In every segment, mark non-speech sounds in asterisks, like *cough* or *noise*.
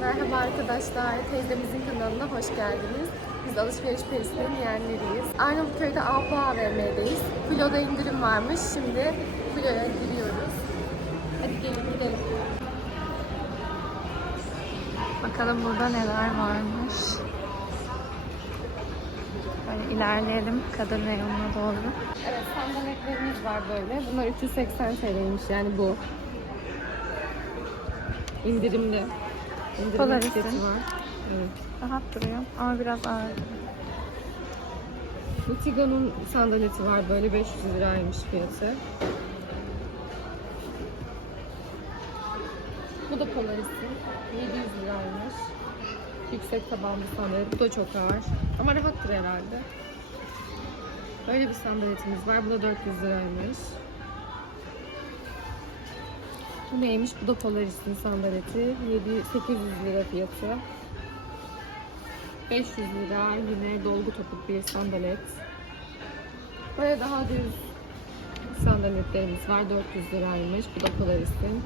Merhaba arkadaşlar, teyzemizin kanalına hoş geldiniz. Biz alışveriş perisinin yeğenleriyiz. Arnavutköy'de Alpa AVM'deyiz. Filo'da indirim varmış. Şimdi Filo'ya giriyoruz. Hadi gelin gidelim. Bakalım burada neler varmış. Böyle ilerleyelim kadın reyonuna doğru. Evet, sandaletlerimiz var böyle. Bunlar 380 TL'ymiş yani bu. İndirimli. Etiketi var. Evet. Rahat duruyor ama biraz ağır. Bu Tigo'nun sandaleti var böyle 500 liraymış fiyatı. Bu da Polaris'in 700 liraymış. Yüksek tabanlı sandalet. Bu da çok ağır. Ama rahattır herhalde. Böyle bir sandaletimiz var. Bu da 400 liraymış. Bu neymiş? Bu da Polaris'in sandaleti. 7, 800 lira fiyatı. 500 lira yine dolgu topuk bir sandalet. Böyle daha düz sandaletlerimiz var. 400 liraymış. Bu da Polaris'in.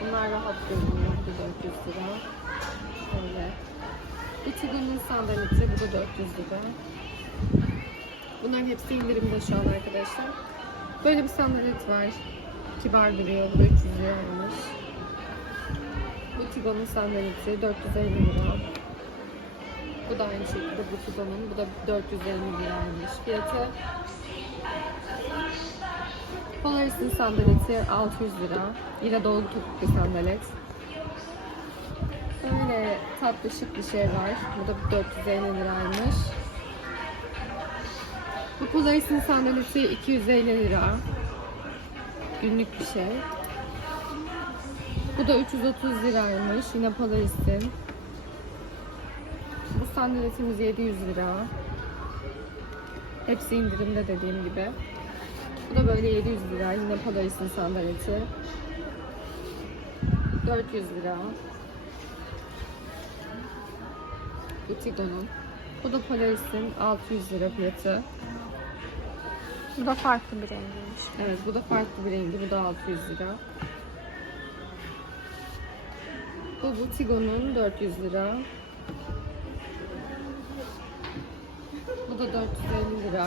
Bunlar rahat görünüyor. Bu da 400 lira. Şöyle. Tigo'nun sandaleti. Bu da 400 lira. Bunların hepsi indirimde şu an arkadaşlar. Böyle bir sandalet var. Kibar duruyor. Bu da 300 liraymış. Bu Tigo'nun sandaleti 450 lira. Bu da aynı şekilde bu Tigo'nun. Bu da 450 liraymış. Fiyatı Polaris'in sandaleti 600 lira. Yine dolgu topuk bir sandalet. Böyle tatlı şık bir şey var. Bu da 450 liraymış. Bu Polaris'in sandaleti 250 lira. Günlük bir şey. Bu da 330 liraymış. Yine Polaris'in. Bu sandaletimiz 700 lira. Hepsi indirimde dediğim gibi. Bu da böyle 700 lira. Yine Polaris'in sandaleti. 400 lira. Bu Tigo'nun. Bu da Polaris'in 600 lira fiyatı. Bu da farklı bir rengiymiş. Evet bu da farklı bir rengi. Bu da 600 lira. Bu, bu Tigo'nun 400 lira. Bu da 450 lira.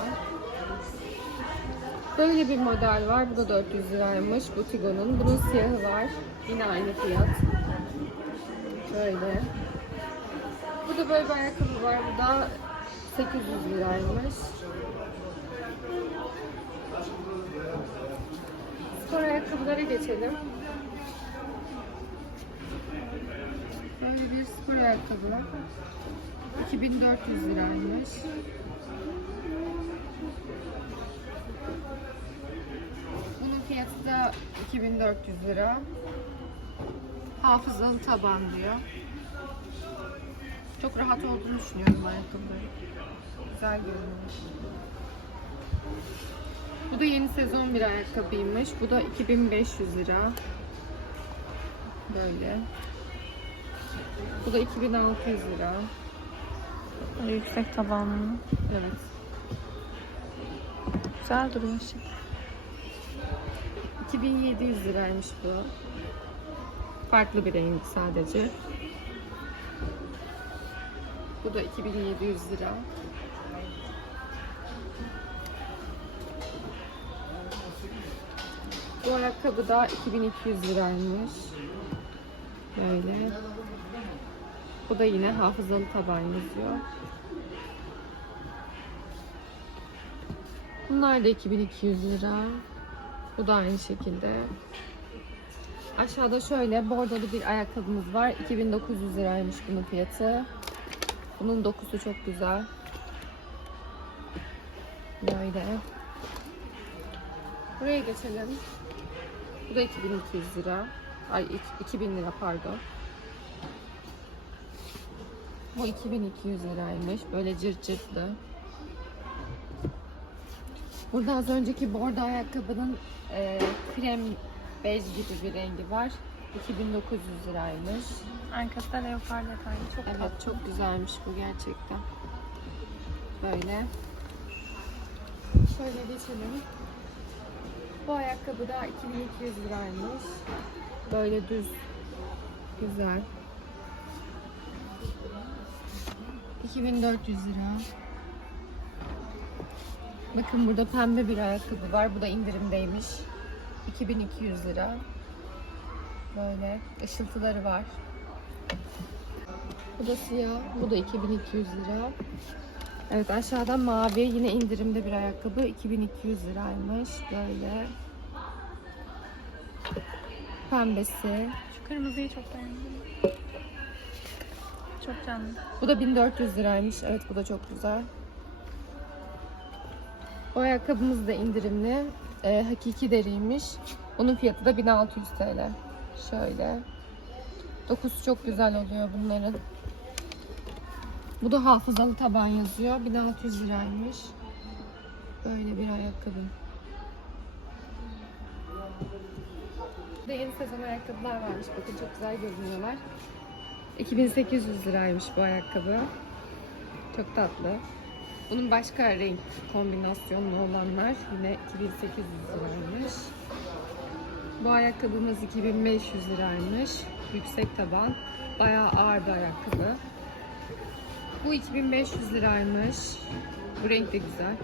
Böyle bir model var. Bu da 400 liraymış. Bu Tigo'nun. Bunun siyahı var. Yine aynı fiyat. Böyle. Bu da böyle bir ayakkabı var. Bu da 800 liraymış. Spor ayakkabılara geçelim. Böyle bir spor ayakkabı. 2400 liraymış. Bunun fiyatı da 2400 lira. Hafızalı taban diyor. Çok rahat olduğunu düşünüyorum ayakkabıları. Güzel görünüyor. Bu da yeni sezon bir ayakkabıymış. Bu da 2500 lira. Böyle. Bu da 2600 lira. Böyle yüksek tabanlı. Evet. Güzel duruyor şık. 2700 liraymış bu. Farklı bir renk sadece. Bu da 2700 lira. Bu ayakkabı da 2200 liraymış. Böyle. Bu da yine hafızalı taban yazıyor. Bunlar da 2200 lira. Bu da aynı şekilde. Aşağıda şöyle bordolu bir ayakkabımız var. 2900 liraymış bunun fiyatı. Bunun dokusu çok güzel. Böyle. Buraya geçelim. Bu da 2200 lira. Ay ik- 2000 lira pardon. Bu 2200 liraymış. Böyle cırt cırtlı. Burada az önceki bordo ayakkabının e, krem bej gibi bir rengi var. 2900 liraymış. Arkası da leopar detaylı. Çok Evet tatlı. çok güzelmiş bu gerçekten. Böyle. Şöyle geçelim. Bu ayakkabı da 2200 liraymış. Böyle düz. Güzel. 2400 lira. Bakın burada pembe bir ayakkabı var. Bu da indirimdeymiş. 2200 lira. Böyle ışıltıları var. Bu da siyah. Bu da 2200 lira. Evet aşağıdan mavi yine indirimde bir ayakkabı. 2200 liraymış. Böyle. Pembesi. Şu kırmızıyı çok beğendim. Çok canlı. Bu da 1400 liraymış. Evet bu da çok güzel. Bu ayakkabımız da indirimli. Ee, hakiki deriymiş. Bunun fiyatı da 1600 TL. Şöyle. Dokusu çok güzel oluyor bunların. Bu da hafızalı taban yazıyor. 1600 liraymış. Böyle bir ayakkabı. Burada yeni sezon ayakkabılar varmış. Bakın çok güzel görünüyorlar. 2800 liraymış bu ayakkabı. Çok tatlı. Bunun başka renk kombinasyonlu olanlar yine 2800 liraymış. Bu ayakkabımız 2500 liraymış. Yüksek taban. Bayağı ağır bir ayakkabı. Bu 2500 liraymış. Bu renk de güzel.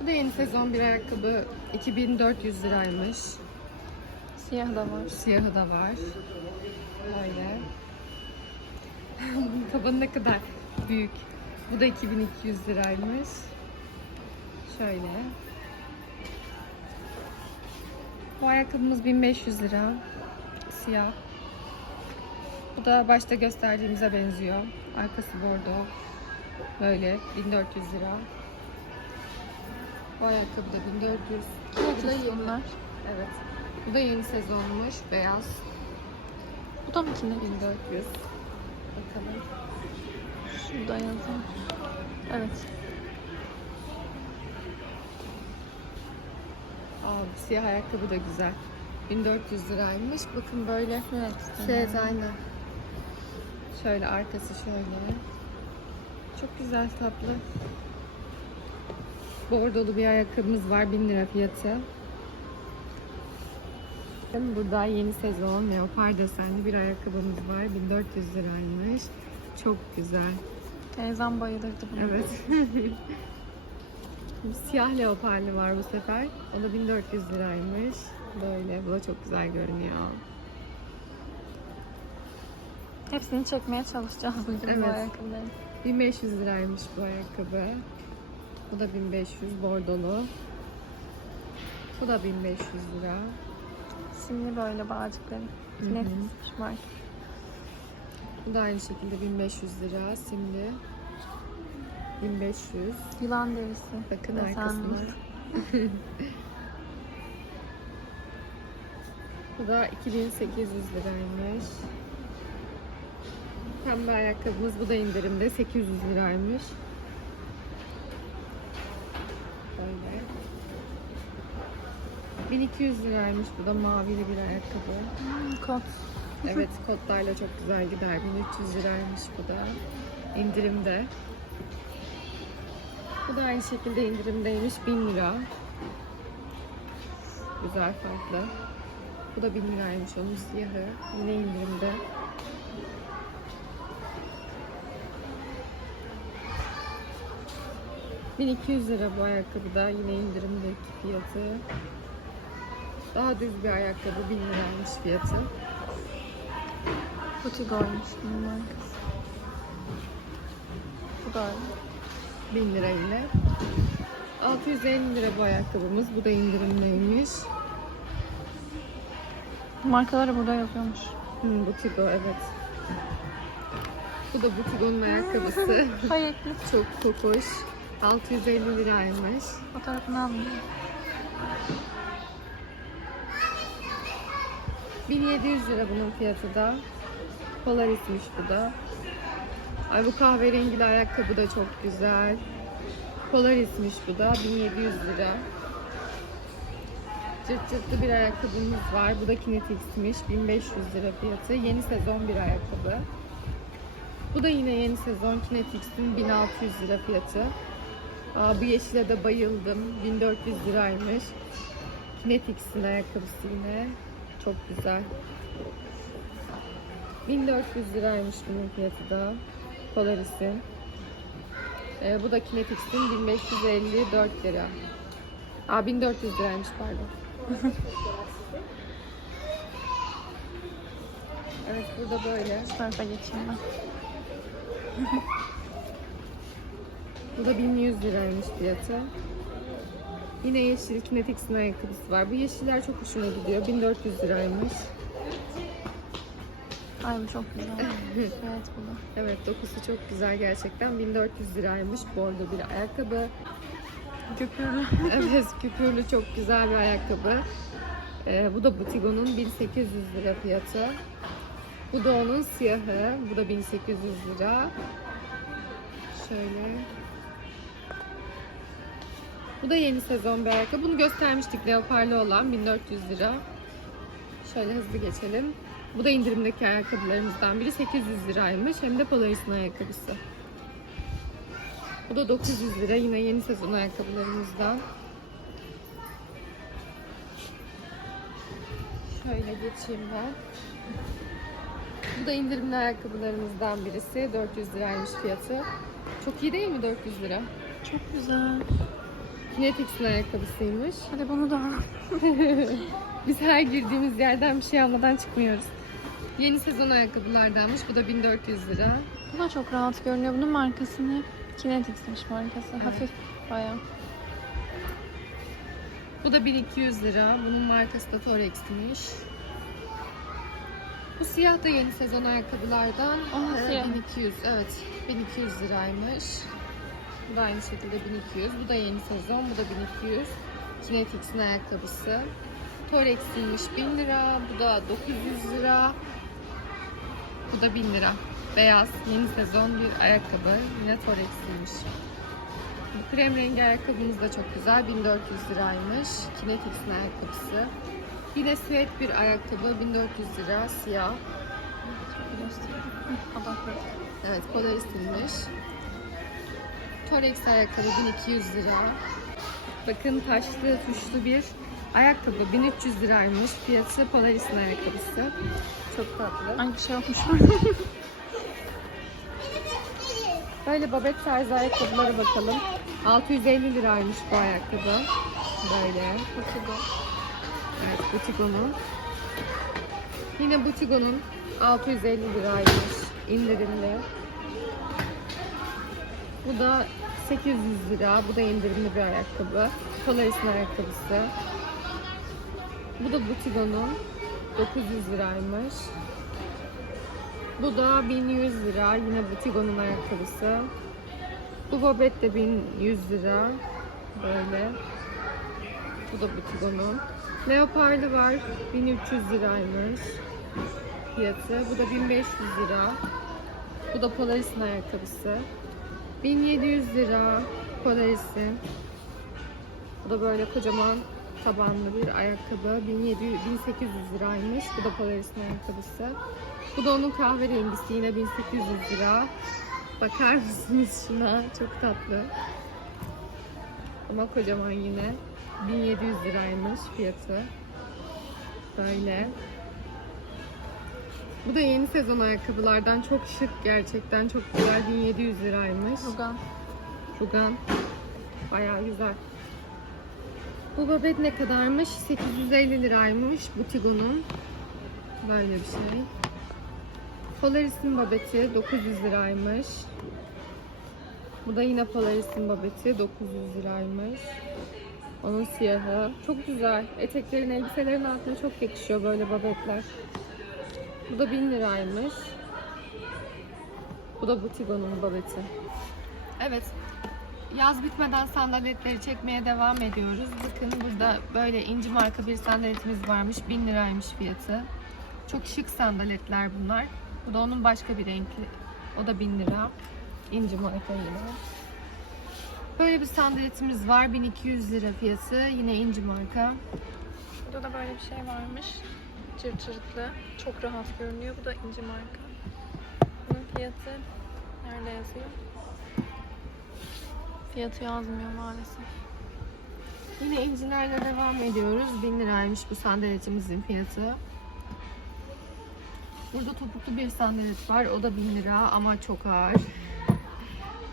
Bu da yeni sezon bir ayakkabı. 2400 liraymış. Siyah da var. Siyahı da var. Böyle. Bunun *laughs* tabanı ne kadar büyük. Bu da 2200 liraymış. Şöyle. Bu ayakkabımız 1500 lira. Siyah. Bu da başta gösterdiğimize benziyor. Arkası bordo. Böyle 1400 lira. Bu ayakkabı da 1400. Bu da yeni. Bunlar. Evet. Bu da yeni sezonmuş. Beyaz. Bu da mı ki ne? 1400. Bakalım. Şurada yazıyor. Evet. Aa, bu siyah ayakkabı da güzel. 1400 liraymış. Bakın böyle. Evet. Evet aynen. Şöyle arkası şöyle. Çok güzel tatlı. Bordolu bir ayakkabımız var. 1000 lira fiyatı. Burada yeni sezon leopar desenli bir ayakkabımız var. 1400 liraymış. Çok güzel. Teyzem bayılırdı buna. Evet. *laughs* Siyah leoparlı var bu sefer. O da 1400 liraymış. Böyle. Bu da çok güzel görünüyor. Hepsini çekmeye çalışacağım bugün Evet. bu ayakkabıları. 1500 liraymış bu ayakkabı. Bu da 1500 bordolu. Bu da 1500 lira. Simli böyle bağcıkları. Nefis var. Bu da aynı şekilde 1500 lira. Simli. 1500. Yılan derisi. Bakın Desenli. arkasına. *laughs* Bu da 2800 liraymış. Pembe ayakkabımız bu da indirimde 800 liraymış. Böyle. 1200 liraymış bu da mavili bir ayakkabı. Hmm, kot. Evet kotlarla çok güzel gider. 1300 liraymış bu da. İndirimde. Bu da aynı şekilde indirimdeymiş. 1000 lira. Güzel farklı. Bu da 1000 liraymış onun siyahı. Yine indirimde. ...1200 lira bu ayakkabı da yine indirimdeki fiyatı. Daha düz bir ayakkabı 1000 liraymış fiyatı. Putigo'ymuş bunun markası. Bu da öyle. 1000 lira yine. 650 lira bu ayakkabımız. Bu da indirimdeymiş. Markaları burada yazıyormuş. Hmm, Butigo evet. Bu da Butigo'nun ayakkabısı. *laughs* Hayırlı. Çok kokuş. 650 liraymış. Fotoğrafını almıyor. 1700 lira bunun fiyatı da. Polaris'miş bu da. Ay bu kahverengili ayakkabı da çok güzel. Polaris'miş bu da. 1700 lira. Cırt cırtlı bir ayakkabımız var. Bu da Kinetix'miş. 1500 lira fiyatı. Yeni sezon bir ayakkabı. Bu da yine yeni sezon Kinetix'in 1600 lira fiyatı. Aa, bu yeşile de bayıldım. 1400 liraymış. Kinetix'in ayakkabısı yine. Çok güzel. 1400 liraymış bunun fiyatı da. Polaris'in. Ee, bu da Kinetix'in 1554 lira. Aa 1400 liraymış pardon. *laughs* evet burada böyle. Bu tarafa geçeyim ben. *laughs* Bu da 1100 liraymış fiyatı. Yine yeşil Kinetix'in ayakkabısı var. Bu yeşiller çok hoşuma gidiyor. 1400 liraymış. Ay bu çok güzel. *laughs* evet bu da. Evet dokusu çok güzel gerçekten. 1400 liraymış bordo bir ayakkabı. Köpüğü. *laughs* Evet *laughs* küpürlü çok güzel bir ayakkabı. Ee, bu da Butigo'nun 1800 lira fiyatı. Bu da onun siyahı. Bu da 1800 lira. Şöyle. Bu da yeni sezon bir ayakkabı. Bunu göstermiştik leoparlı olan 1400 lira. Şöyle hızlı geçelim. Bu da indirimdeki ayakkabılarımızdan biri 800 liraymış. Hem de Polaris'in ayakkabısı. Bu da 900 lira yine yeni sezon ayakkabılarımızdan. Şöyle geçeyim ben. Bu da indirimli ayakkabılarımızdan birisi. 400 liraymış fiyatı. Çok iyi değil mi 400 lira? Çok güzel. Kinetix'in ayakkabısıymış. Hadi bunu da al. *laughs* Biz her girdiğimiz yerden bir şey almadan çıkmıyoruz. Yeni sezon ayakkabılardanmış. Bu da 1400 lira. Bu da çok rahat görünüyor. Bunun markası ne? Kinetix'miş markası. Hafif bayağı. Bu da 1200 lira. Bunun markası da Torex'miş. Bu siyah da yeni sezon ayakkabılardan. Aa, Ee, siyah. 1200 evet. 1200 liraymış. Bu da aynı şekilde 1200. Bu da yeni sezon. Bu da 1200. Kinetix'in ayakkabısı. Torex'iymiş 1000 lira. Bu da 900 lira. Bu da 1000 lira. Beyaz yeni sezon bir ayakkabı. Yine Torex'iymiş. Bu krem rengi ayakkabımız da çok güzel. 1400 liraymış. Kinetix'in ayakkabısı. Yine sweat bir ayakkabı. 1400 lira. Siyah. Evet, Polaris'inmiş. Torex ayakkabı 1200 lira. Bakın taşlı, tuşlu bir ayakkabı 1300 liraymış. Fiyatı Polaris'in ayakkabısı. Çok tatlı. Bir şey yokmuş. *laughs* Böyle babet tarzı ayakkabılara bakalım. 650 liraymış bu ayakkabı. Böyle. Butigo. Evet, Butigo'nun. Yine Butigo'nun 650 liraymış indirimli. Bu da 800 lira. Bu da indirimli bir ayakkabı. Polaris'in ayakkabısı. Bu da Butigo'nun 900 liraymış. Bu da 1100 lira. Yine Butigo'nun ayakkabısı. Bu babet de 1100 lira. Böyle. Bu da Butigo'nun. Leopardı var. 1300 liraymış fiyatı. Bu da 1500 lira. Bu da Polaris'in ayakkabısı. 1700 lira Polaris'in. Bu da böyle kocaman tabanlı bir ayakkabı. 1700, 1800 liraymış. Bu da Polaris'in ayakkabısı. Bu da onun kahverengisi. Yine 1800 lira. Bakar mısınız şuna? Çok tatlı. Ama kocaman yine. 1700 liraymış fiyatı. Böyle. Bu da yeni sezon ayakkabılardan çok şık gerçekten çok güzel 1700 liraymış. Rugan. Rugan. Bayağı güzel. Bu babet ne kadarmış? 850 liraymış Butigo'nun. Böyle bir şey. Polaris'in babeti 900 liraymış. Bu da yine Polaris'in babeti 900 liraymış. Onun siyahı. Çok güzel. Eteklerin, elbiselerin altına çok yakışıyor böyle babetler. Bu da 1000 liraymış. Bu da Butigo'nun babeti. Evet. Yaz bitmeden sandaletleri çekmeye devam ediyoruz. Bakın burada böyle inci marka bir sandaletimiz varmış. 1000 liraymış fiyatı. Çok şık sandaletler bunlar. Bu da onun başka bir renkli. O da 1000 lira. İnci marka yine. Böyle bir sandaletimiz var. 1200 lira fiyatı. Yine inci marka. Burada da böyle bir şey varmış. Cırt cırtlı. Çok rahat görünüyor. Bu da inci marka. Bunun fiyatı nerede yazıyor? Fiyatı yazmıyor maalesef. Yine incilerle devam ediyoruz. 1000 liraymış bu sandaletimizin fiyatı. Burada topuklu bir sandalet var. O da 1000 lira ama çok ağır.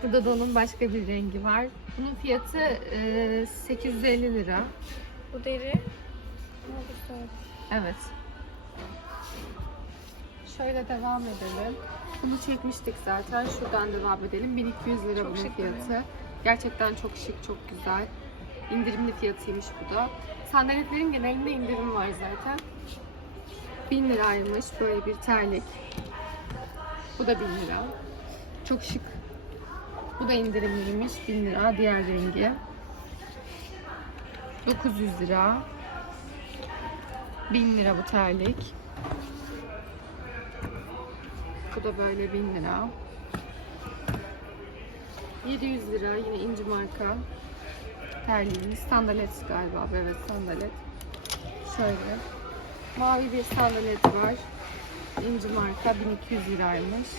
Burada da onun başka bir rengi var. Bunun fiyatı e, 850 lira. Bu deri. Evet. Şöyle devam edelim. Bunu çekmiştik zaten. Şuradan devam edelim. 1200 lira Çok bunun fiyatı. duruyor. Gerçekten çok şık, çok güzel. İndirimli fiyatıymış bu da. Sandaletlerin genelinde indirim var zaten. 1000 liraymış böyle bir terlik. Bu da 1000 lira. Çok şık. Bu da indirimliymiş. 1000 lira diğer rengi. 900 lira. 1000 lira bu terlik. Da böyle 1000 lira. 700 lira yine inci marka terliğimiz. Sandalet galiba. Evet sandalet. Şöyle. Mavi bir sandalet var. İnci marka 1200 liraymış.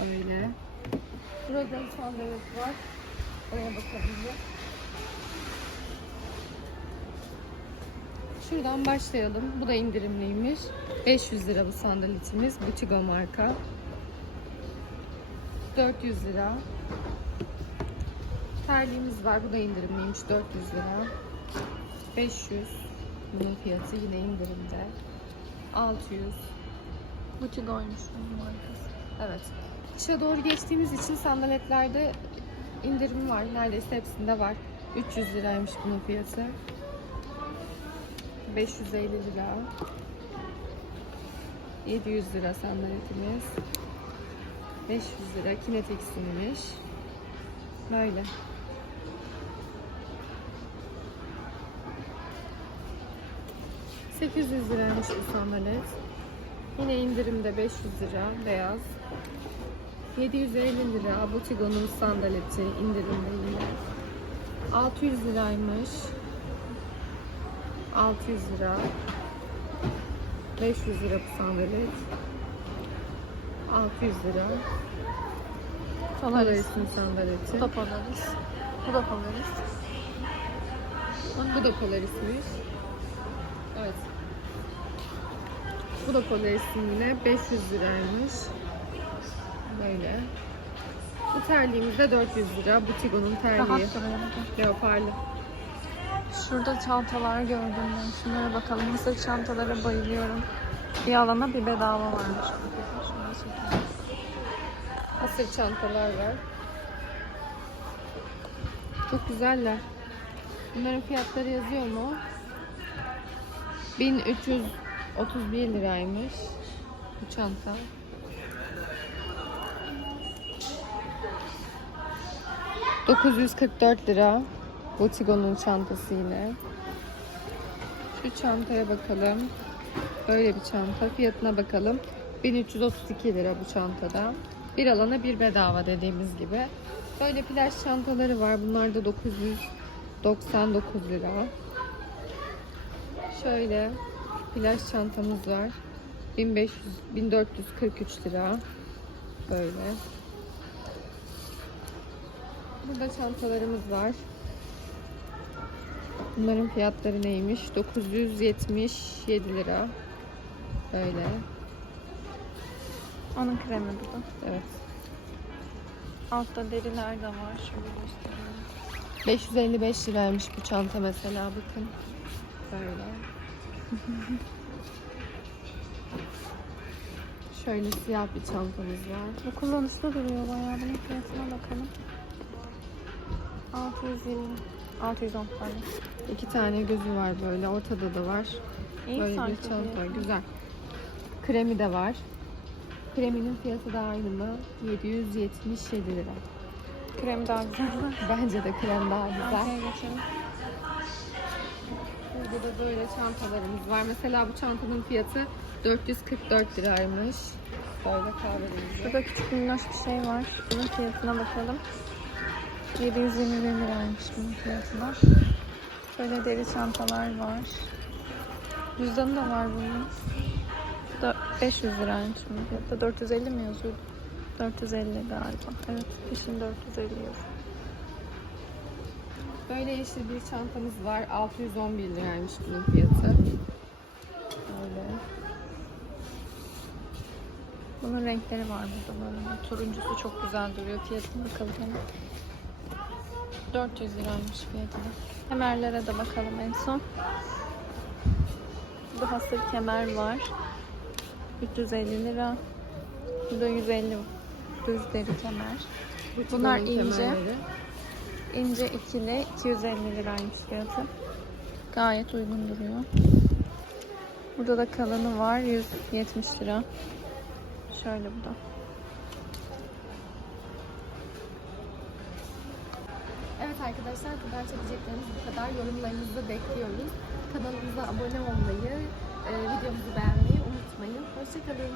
Öyle. Burada sandalet var. Oraya bakalım Şuradan başlayalım. Bu da indirimliymiş. 500 lira bu sandaletimiz. Butigo marka. 400 lira. Terliğimiz var. Bu da indirimliymiş. 400 lira. 500. Bunun fiyatı yine indirimde. 600. Butigo'ymuş bunun markası. Evet. Dışa doğru geçtiğimiz için sandaletlerde indirim var. Neredeyse hepsinde var. 300 liraymış bunun fiyatı. 550 lira. 700 lira sandaletimiz. 500 lira Kinetex'inmiş. Böyle. ...800 liraymış bu sandalet. Yine indirimde 500 lira beyaz. 750 lira Butigo'nun sandaleti indirimde yine. 600 liraymış. 600 lira. 500 lira bu sandalet. 600 lira. Polaris. Sandaleti. Bu da Polaris. Bu da Polaris. Bu da Polaris'miş. Evet. Bu da Polaris'in yine 500 liraymış. Böyle. Bu terliğimiz de 400 lira. Butigo'nun terliği. Rahat duruyor. Leoparlı. Şurada çantalar gördüm ben. Şunlara bakalım. Mısır çantalara bayılıyorum. Bir alana bir bedava varmış. Hasır çantalar var. Çok güzeller. Bunların fiyatları yazıyor mu? 1331 liraymış bu çanta. ...944 lira. Botigo'nun çantası yine. Şu çantaya bakalım. Böyle bir çanta. Fiyatına bakalım. 1332 lira bu çantada. Bir alana bir bedava dediğimiz gibi. Böyle plaj çantaları var. Bunlar da 999 lira. Şöyle plaj çantamız var. 1500 1443 lira. Böyle. Burada çantalarımız var. Bunların fiyatları neymiş? 977 lira. Böyle. Onun kremi bu da. Evet. Altta deriler de var. Şöyle göstereyim. 555 liraymış bu çanta mesela bakın. Böyle. *laughs* Şöyle siyah bir çantamız var. Bu kullanışlı duruyor bayağı. Bunun fiyatına bakalım. 620. 610 pardon. İki tane gözü var böyle. Ortada da var. İyi Böyle bir çanta. Güzel. Kremi de var. Kreminin fiyatı da aynı mı? 777 lira. Krem daha güzel. *laughs* Bence de krem daha güzel. Burada da böyle çantalarımız var. Mesela bu çantanın fiyatı 444 liraymış. Böyle kahverengi. Şurada küçük minnoş bir şey var. Bunun fiyatına bakalım. 721 liraymış bunun fiyatına. Şöyle deri çantalar var. Cüzdanı da var bunun. Bu da 500 liraymış bunun fiyatı. 450 mi yazıyor? 450 galiba. Evet, peşin 450 yazıyor. Böyle yeşil bir çantamız var. 611 liraymış bunun fiyatı. Böyle. Bunun renkleri var burada böyle. Turuncusu çok güzel duruyor. Fiyatına bakalım hemen. 400 liraymış fiyatı da. Kemerlere de bakalım en son. Burada hasır kemer var. 350 lira. Burada 150 düz deri kemer. Bunlar ince. kemerleri. İnce ikili 250 liraymış fiyatı. Gayet uygun duruyor. Burada da kalını var 170 lira. Şöyle bu da. Arkadaşlar kadar çekeceklerimiz bu kadar. Yorumlarınızı da bekliyoruz. Kanalımıza abone olmayı, e, videomuzu beğenmeyi unutmayın. Hoşçakalın.